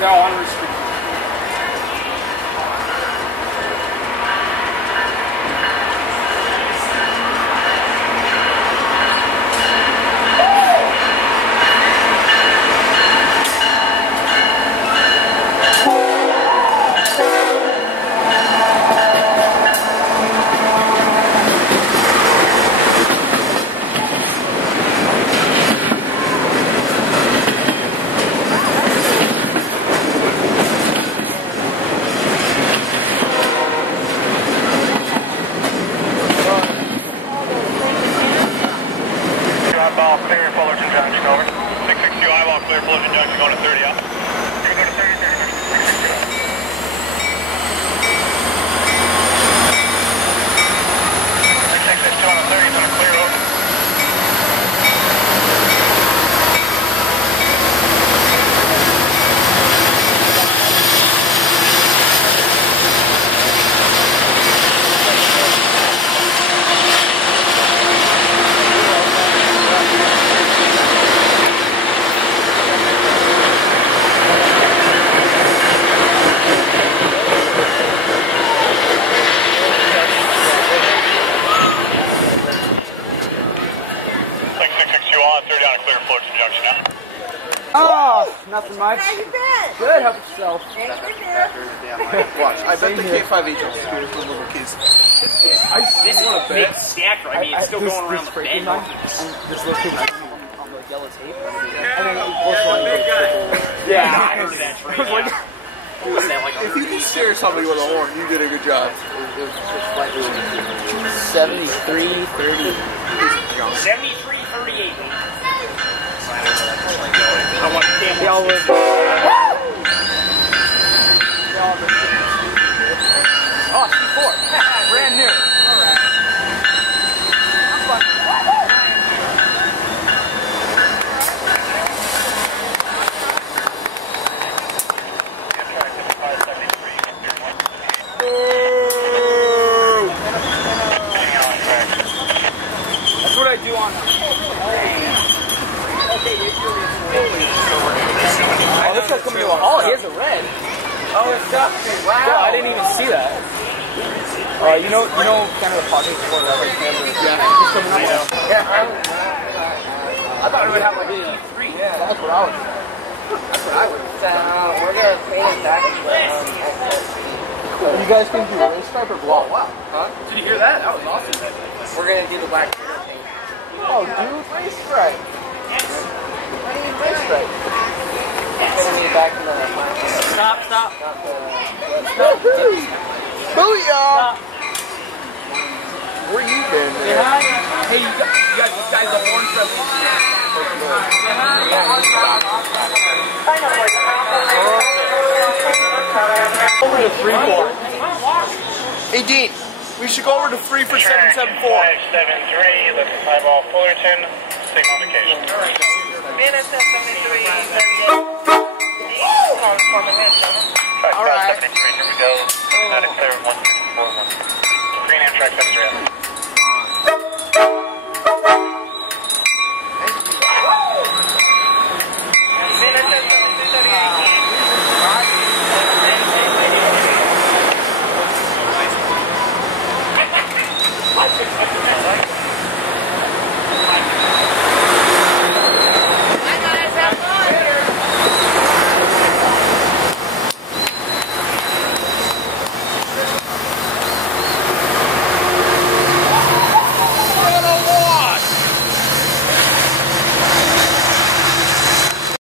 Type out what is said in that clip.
No, unrestricted. Eyeball clear, Fullerton Junction, over. 662 eyeball clear, Fullerton Junction, going to 30 up. You're going to 30, 662 on a 30, it's on a clear, over. Oh, nothing much. How you been? Good, help yourself. Watch, I bet the K5 Angels here for little kids. This is a big stacker. I mean, it's still going around the bend. And this little kid was on the yellow tape. And then it was like, yeah, I heard that train. What was that, like if you can scare somebody with a horn, you did a good job. It was just like 73-30. 73-38. I want to y'all live. Oh, C4. Brand new. Alright. I'm fun. That's what I do on oh, this guy's coming to a halt. He has a red. Oh, it's up. Wow. Yeah, I didn't even see that. You know, kind of the pocket before that, like, yeah. He's coming up. Yeah. I thought we would have like a 3. Yeah, that's what I would do. That's what I would do. We're gonna clean it back. You guys can do race stripe or block? Wow. Huh? Did you hear that? That was awesome. We're gonna do the black paint. Oh, dude, race stripe. What do you mean race stripe? We're gonna need back in the Stop. Stop. Booyah! Where you been, man? Yeah. Hey, you guys, this guy's the orange president. Over to 3-4. Hey, Dean, we should go over to free for 774. 573, left eyeball Fullerton, signal indication. Minutes at 73. All right. 73, here we go. Not a clear 164. Green Amtrak 73.